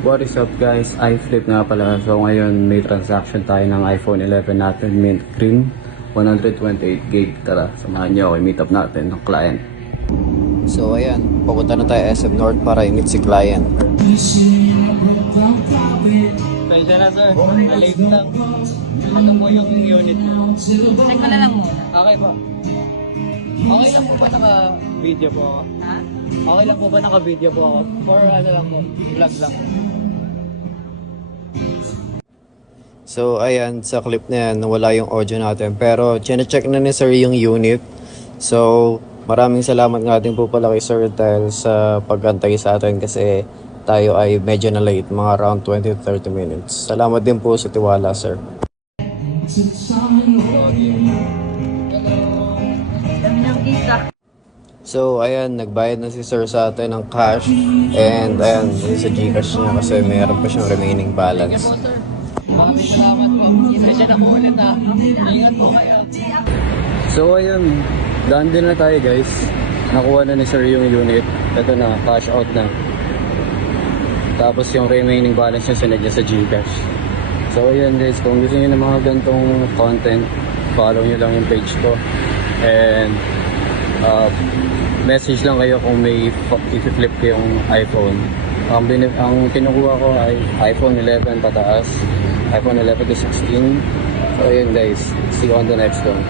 What is up guys? iFlip nga pala. So ngayon may transaction tayo ng iPhone 11 natin, mint green, 128GB. Tara, samahan niyo ako, meet up natin ng client. So ayan, pupunta na tayo SM North para i-meet si client. Pensya na sir, late lang. Ano po yung unit? Check ko na lang muna. Okay po. Okay lang po ba naka-video po ako? Ha? Okay lang po ba naka-video po ako? Or ano lang po, vlog lang. So ayan, sa clip na yan, wala yung audio natin. Pero chine-check na ni sir yung unit. So maraming salamat nga din po pala kay Sir dahil sa pagantay sa atin kasi tayo ay medyo na late, mga around 20-30 minutes. Salamat din po sa tiwala, sir. Dami ng kita. So ayan, nagbayad na si sir sa atin ng cash. And ayan, yun sa Gcash niya kasi mayroon pa siyang remaining balance. Sige po sir. Maraming salamat po. Pensya na po ulit ha. Ingat po kayo. So ayun, done din na tayo guys. Nakuha na ni sir yung unit. Ito na, cash out na. Tapos yung remaining balance niya sinad niya sa Gcash. So ayun guys, kung gusto niyo ng mga ganitong content, follow niyo lang yung page ko. And message lang kayo kung may i-flip yung iPhone. Ang kinukuha ko ay iPhone 11 pataas, iPhone 11 to 16. So ayun guys, see you on the next one.